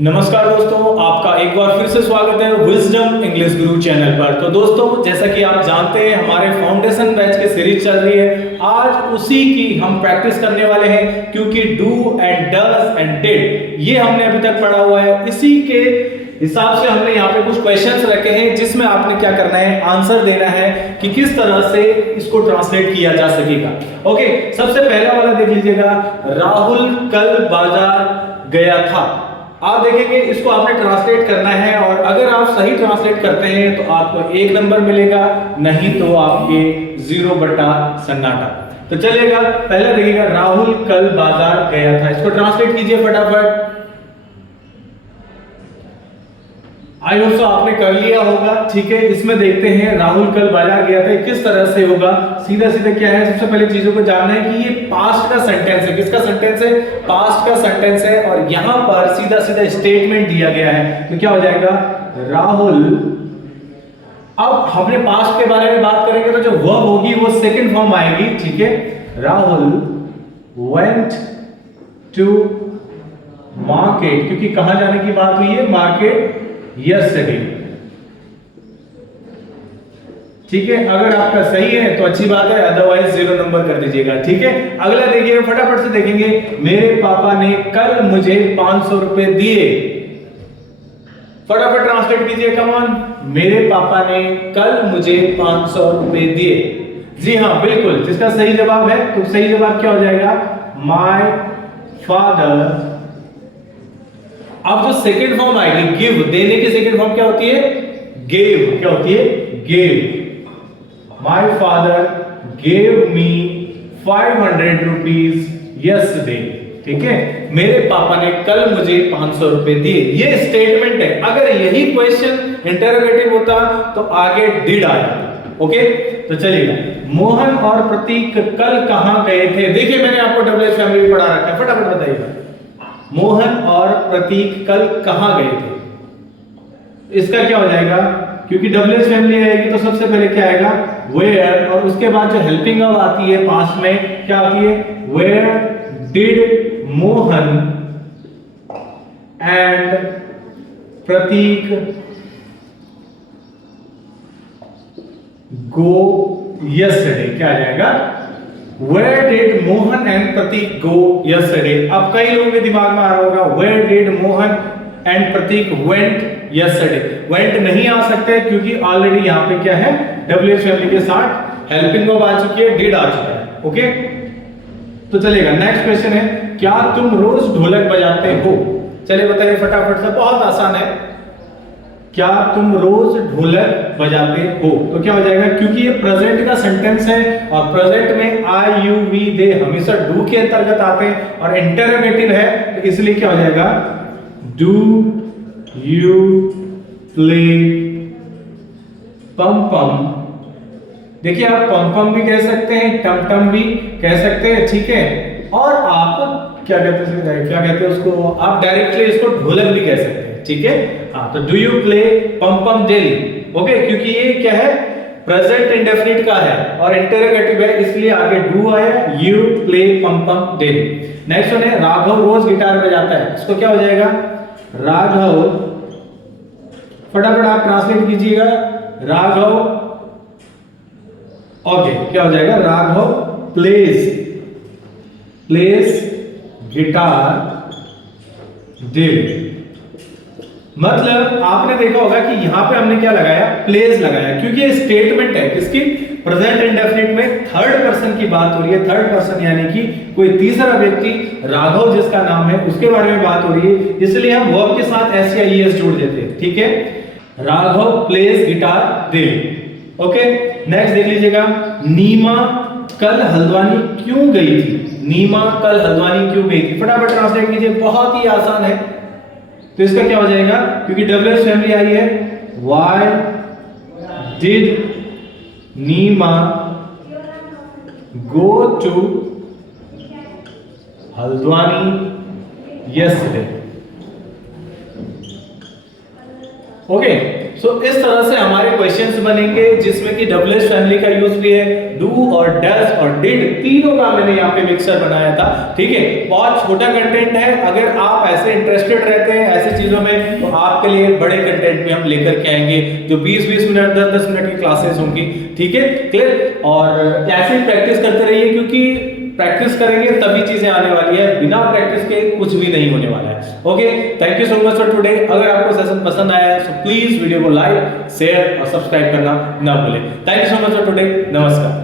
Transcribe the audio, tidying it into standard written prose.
नमस्कार दोस्तों, आपका एक बार फिर से स्वागत है विजडम इंग्लिश गुरु चैनल पर। तो दोस्तों, जैसा कि आप जानते हैं हमारे फाउंडेशन बैच की सीरीज चल रही है। आज उसी की हम प्रैक्टिस करने वाले हैं, क्योंकि do and does and did ये हमने अभी तक पढ़ा हुआ है। इसी के हिसाब से हमने यहाँ पे कुछ क्वेश्चंस रखे हैं, जिसमें आपने क्या करना है, आंसर देना है कि किस तरह से इसको ट्रांसलेट किया जा सकेगा। ओके, सबसे पहला वाला देख लीजिएगा। राहुल कल बाजार गया था। आप देखेंगे इसको आपने ट्रांसलेट करना है, और अगर आप सही ट्रांसलेट करते हैं तो आपको 1 नंबर मिलेगा, नहीं तो आपके 0 बटा सन्नाटा। तो चलेगा, पहला देखिएगा, राहुल कल बाजार गया था। इसको ट्रांसलेट कीजिए फटाफट। आई होप सो आपने कर लिया होगा। ठीक है, इसमें देखते हैं राहुल कल बाजार गया था, किस तरह से होगा। सीधा सीधा क्या है, सबसे पहले चीजों को जानना है कि ये पास्ट का सेंटेंस है। किसका सेंटेंस है? पास्ट का सेंटेंस है, और यहां पर सीधा सीधा स्टेटमेंट दिया गया है। तो क्या हो जाएगा, राहुल। अब हमने पास्ट के बारे में बात करेंगे तो जो वर्ब होगी वो सेकंड फॉर्म आएगी। ठीक है, राहुल वेंट टू मार्केट, क्योंकि कहां जाने की बात हुई है, मार्केट yesterday। ठीक है, अगर आपका सही है तो अच्छी बात है, अदरवाइज 0 नंबर कर दीजिएगा। ठीक है, अगला देखिए, फटाफट से देखेंगे। मेरे पापा ने कल मुझे 500 रुपए दिए। फटाफट ट्रांसलेट कीजिए, कम ऑन। मेरे पापा ने कल मुझे 500 रुपए दिए। जी हाँ, बिल्कुल, जिसका सही जवाब है, तो सही जवाब क्या हो जाएगा, माय फादर। अब जो सेकंड फॉर्म आएगी गिव, देने की सेकंड फॉर्म क्या होती है, गेव। क्या होती है, gave. My father gave me 500 rupees yesterday. ठीक है, मेरे पापा ने कल मुझे 500 रुपए दिए। ये स्टेटमेंट है। अगर यही क्वेश्चन इंटरोगेटिव होता तो आगे डिड आ जाता। ओके, तो चलिएगा। मोहन और प्रतीक कल कहां गए थे? देखिए, मैंने आपको डब्ल्यूएच फैमिली में पढ़ा रखा है, फटाफट बताइएगा। मोहन और प्रतीक कल कहां गए थे? इसका क्या हो जाएगा, क्योंकि डब्ल्यूएच फैमिली आएगी तो सबसे पहले क्या आएगा, वेयर, और उसके बाद जो हेल्पिंग ऑफ आती है पास्ट में, क्या आती है, where did Mohan and Pratik go yesterday. क्या आ जाएगा, Where did Mohan and Pratik go yesterday? अब कई लोगों के दिमाग में आ रहा होगा, Where did Mohan and Prateek went yesterday? went नहीं आ सकता है, क्योंकि ऑलरेडी यहाँ पे क्या है, WH फैमिली के साथ हेल्पिंग वर्ब आ चुकी है, did आ चुका है। ओके, तो चलेगा। नेक्स्ट क्वेश्चन है, क्या तुम रोज ढोलक बजाते हो? चलिए बताइए फटाफट से, बहुत आसान है। क्या तुम रोज ढोलक बजाते हो? तो क्या हो जाएगा, क्योंकि ये प्रेजेंट का सेंटेंस है, और प्रेजेंट में आई यू वी दे हमेशा डू के अंतर्गत आते हैं, और इंटरोगेटिव है, तो इसलिए क्या हो जाएगा, डू यू प्ले पम पम। देखिए, आप पम पम भी कह सकते हैं, टम टम भी कह सकते हैं। ठीक है, और आप क्या कहते हैं उसको, आप डायरेक्टली इसको ढोलक भी कह सकते हैं। ठीक है, हाँ, तो डू यू प्ले पम पम डेली। ओके, क्योंकि ये क्या है, प्रेजेंट इंडेफिनिट का है और इंटरोगेटिव है, इसलिए आगे डू आया, यू प्ले पम पम डेली। नेक्स्ट वन है, राघव रोज गिटार बजाता है। इसको क्या हो जाएगा, राघव, फटाफट आप ट्रांसलेट कीजिएगा, राघव। ओके, क्या हो जाएगा, राघव प्लेस गिटार डेली। मतलब आपने देखा होगा कि यहां पे हमने क्या लगाया, प्लेस लगाया, क्योंकि ये स्टेटमेंट है किसकी, प्रेजेंट इंडेफिनिट में थर्ड पर्सन की बात हो रही है। थर्ड पर्सन यानी कि कोई तीसरा व्यक्ति, राघव जिसका नाम है, उसके बारे में बात हो रही है, इसलिए हम वर्ब के साथ एस या ईएस जोड़ देते हैं। ठीक है, Raghav place guitar daily. Okay, next देख लीजिएगा, नीमा कल हल्द्वानी क्यों गई थी? नीमा कल हल्द्वानी क्यों गई थी? फटाफट ट्रांसलेट कीजिए, बहुत ही आसान है। तो इसका क्या हो जाएगा, क्योंकि डब्ल्यूएच फैमिली आई है, why did Neema go to Haldwani yesterday? Okay, so इस तरह से हमारे क्वेश्चंस बनेंगे जिसमें कि डबल फैमिली का यूज भी है, डू और डज और डिड तीनों का मैंने यहाँ पे मिक्सर बनाया था। ठीक है, बहुत छोटा कंटेंट है, अगर आप ऐसे इंटरेस्टेड रहते हैं ऐसी चीजों में तो आपके लिए बड़े कंटेंट भी हम लेकर के आएंगे जो 20-20 मिनट 10-10 मिनट की क्लासेस होंगी। ठीक है, क्लियर। और ऐसे ही प्रैक्टिस करते रहिए क्योंकि प्रैक्टिस करेंगे तभी चीजें आने वाली है, बिना प्रैक्टिस के कुछ भी नहीं होने वाला है। Okay, thank you so much for today. अगर आपको सेशन पसंद आया है तो प्लीज वीडियो को लाइक शेयर और सब्सक्राइब करना ना भूलें। Thank you so much for today. नमस्कार।